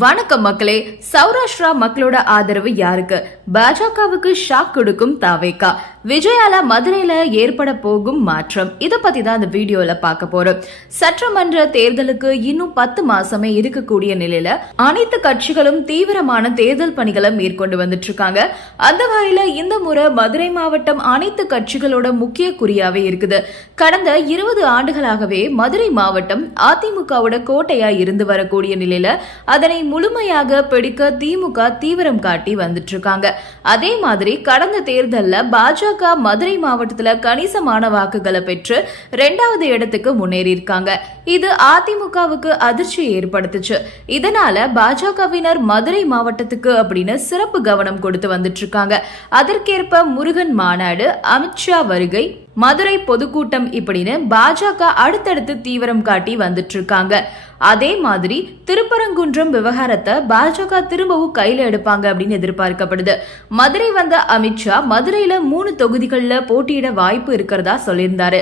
வணக்கம் மக்களே. சௌராஷ்டிரா மக்களோட ஆதரவு யாருக்கு? பாஜகவுக்கு ஷாக் கொடுக்கும் தாவேகா. விஜயால மதுரையில ஏற்பட போகும் மாற்றம், இத பத்தி தான் இந்த வீடியோல பார்க்க போறோம். சட்டமன்ற தேர்தலுக்கு இன்னும் 10 மாசமே இருக்கக்கூடிய நிலையில அனைத்து கட்சிகளும் தீவிரமான தேர்தல் பணிகளை மேற்கொண்டு வந்துட்டு இருக்காங்க. அந்த வகையில இந்த முறை மதுரை மாவட்டம் அனைத்து கட்சிகளோட முக்கிய குறியாவே இருக்குது. கடந்த 20 ஆண்டுகளாகவே மதுரை மாவட்டம் அதிமுகவோட கோட்டையா இருந்து வரக்கூடிய நிலையில அதனை முழுமையாக பிடிக்க திமுக தீவிரம் காட்டி வந்துட்டு இருக்காங்க. அதே மாதிரி கடந்த தேர்தல்ல பாஜக மதுரை மாவட்டத்துல கணிசமான வாக்குகளை பெற்று 2வது இடத்துக்கு முன்னேறி இருக்காங்க. இது அதிமுகவுக்கு அதிர்ச்சி ஏற்படுத்துச்சு. இதனால பாஜகவினர் மதுரை மாவட்டத்துக்கு அப்படின்னு சிறப்பு கவனம் கொடுத்து வந்துட்டு இருக்காங்க. அதற்கேற்ப முருகன் மாநாடு, அமித்ஷா வருகை, மதுரை பொதுக்கூட்டம் இப்படின்னு பாஜக அடுத்தடுத்து தீவிரம் காட்டி வந்துட்டு இருக்காங்க. அதே மாதிரி திருப்பரங்குன்றம் விவகாரத்தை பாஜக திரும்பவும் கையில எடுப்பாங்க அப்படின்னு எதிர்பார்க்கப்படுது. மதுரை வந்த அமித்ஷா மதுரையில 3 தொகுதிகள்ல போட்டியிட வாய்ப்பு இருக்கிறதா சொல்லியிருந்தாரு.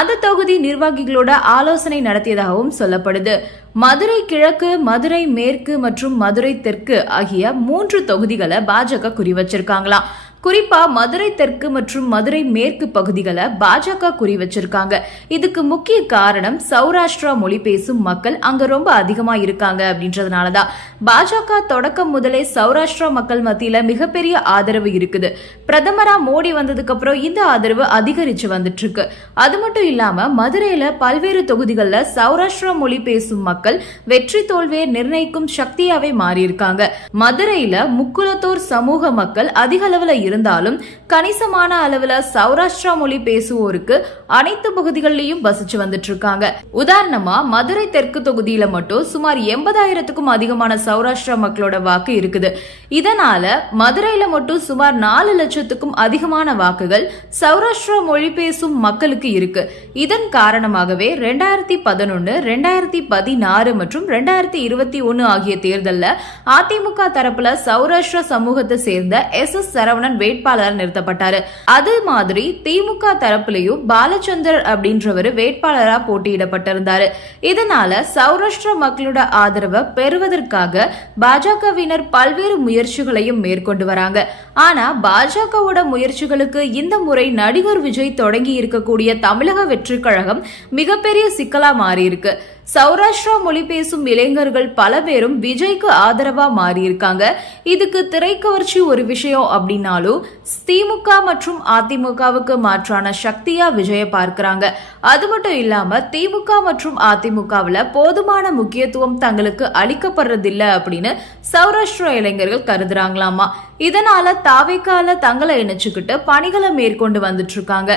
அந்த தொகுதி நிர்வாகிகளோட ஆலோசனை நடத்தியதாகவும் சொல்லப்படுது. மதுரை கிழக்கு, மதுரை மேற்கு மற்றும் மதுரை தெற்கு ஆகிய 3 தொகுதிகளை பாஜக குறி வச்சிருக்காங்களாம். குறிப்பா மதுரை தெற்கு மற்றும் மதுரை மேற்கு பகுதிகளை பாஜக குறி வச்சிருக்காங்க. இதுக்கு முக்கிய காரணம் சௌராஷ்டிரா மொழி பேசும் மக்கள் அங்க ரொம்ப அதிகமா இருக்காங்க அப்படின்றதுனாலதான். பாஜக தொடக்கம் முதலே சௌராஷ்டிரா மக்கள் மத்தியில மிகப்பெரிய ஆதரவு இருக்குது. பிரதமரா மோடி வந்ததுக்கு அப்புறம் இந்த ஆதரவு அதிகரிச்சு வந்துட்டு இருக்கு. அது மட்டும் இல்லாம மதுரையில பல்வேறு தொகுதிகள்ல சௌராஷ்டிரா மொழி பேசும் மக்கள் வெற்றி தோல்வியை நிர்ணயிக்கும் சக்தியாவே மாறி இருக்காங்க. மதுரையில முக்குலத்தோர் சமூக மக்கள் அதிக அளவுல இருந்தாலும் கணிசமான அளவுல சௌராஷ்டிரா மொழி பேசுவோருக்கு அனைத்து பகுதிகளிலும் வசிச்சு வந்துட்டு இருக்காங்க. உதாரணமா மதுரை தெற்கு தொகுதியில மட்டும் சுமார் 80,000க்கும் அதிகமான சௌராஷ்டிரா மக்களோட வாக்கு இருக்குது. இதனால மதுரையில மட்டும் சுமார் 4 லட்சத்துக்கும் அதிகமான வாக்குகள் சௌராஷ்டிரா மொழி பேசும் மக்களுக்கு இருக்கு. இதன் காரணமாகவே 2011, 2016 மற்றும் 2021 ஆகிய தேர்தல்ல அதிமுக தரப்புல சௌராஷ்டிரா சமூகத்தை சேர்ந்த SS சரவணன் வேட்பாளர் நிறுத்தப்பட்டாரு. அது மாதிரி திமுக தரப்புலையும் பாலச்சந்தர் அப்படின்றவர் வேட்பாளரா போட்டியிடப்பட்டிருந்தாரு. இதனால சௌராஷ்டிரா மக்களோட ஆதரவை பெறுவதற்காக பாஜகவினர் பல்வேறு முயற்சிகளையும் மேற்கொண்டு வராங்க. ஆனா பாஜகவோட முயற்சிகளுக்கு இந்த முறை நடிகர் விஜய் தொடங்கி இருக்கக்கூடிய தமிழக வெற்றி கழகம் மிகப்பெரிய சிக்கலா மாறி இருக்கு. சௌராஷ்டிரா மொழி பேசும் இளைஞர்கள் பல பேரும் விஜய்க்கு ஆதரவா மாறி இருக்காங்க. இதுக்கு திரைக்கவர்ச்சி ஒரு விஷயம் அப்படின்னாலும் திமுக மற்றும் அதிமுகவுக்கு மாற்றான சக்தியா விஜய பார்க்கிறாங்க. அது மட்டும் இல்லாம திமுக மற்றும் அதிமுகவுல போதுமான முக்கியத்துவம் தங்களுக்கு அளிக்கப்படுறதில்ல அப்படின்னு சௌராஷ்டிரா இளைஞர்கள் கருதுறாங்களாமா. இதனால தாவேகால தங்களை இணைச்சுக்கிட்டு பணிகளை மேற்கொண்டு வந்துட்டு இருக்காங்க.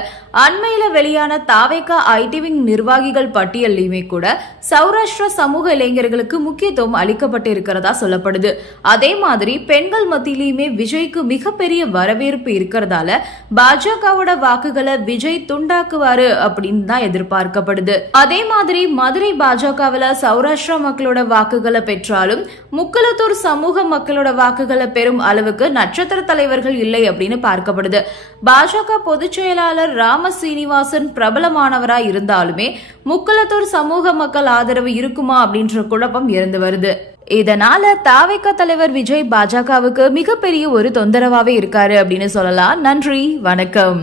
அண்மையில வெளியான தாவேகா ஐடி விங் நிர்வாகிகள் பட்டியலையுமே கூட சௌராஷ்டிரா சமூக இளைஞர்களுக்கு முக்கியத்துவம் அளிக்கப்பட்டு இருக்கிறதா சொல்லப்படுது. அதே மாதிரி பெண்கள் மத்தியிலுமே விஜய்க்கு மிகப்பெரிய வரவேற்பு இருக்கிறதால பாஜகவோட வாக்குகளை விஜய் துண்டாக்குவாரு அப்படின்னு தான் எதிர்பார்க்கப்படுது. அதே மாதிரி மதுரை பாஜகவுல சௌராஷ்டிரா மக்களோட வாக்குகளை பெற்றாலும் முக்குலத்தூர் சமூக மக்களோட வாக்குகளை பெறும் அளவுக்கு நட்சத்திர தலைவர்கள் இல்லை அப்படின்னு பார்க்கப்படுது. பாஜக பொதுச் செயலாளர் ராம சீனிவாசன் பிரபலமானவரா இருந்தாலுமே முக்குலத்தூர் சமூக மக்கள் ஆதரவு இருக்குமா அப்படின்ற குழப்பம் இருந்து வருது. இதனால தாவேகா தலைவர் விஜய் பாஜகவுக்கு மிகப்பெரிய ஒரு தொந்தரவாவே இருக்காரு அப்படின்னு சொல்லலாம். நன்றி, வணக்கம்.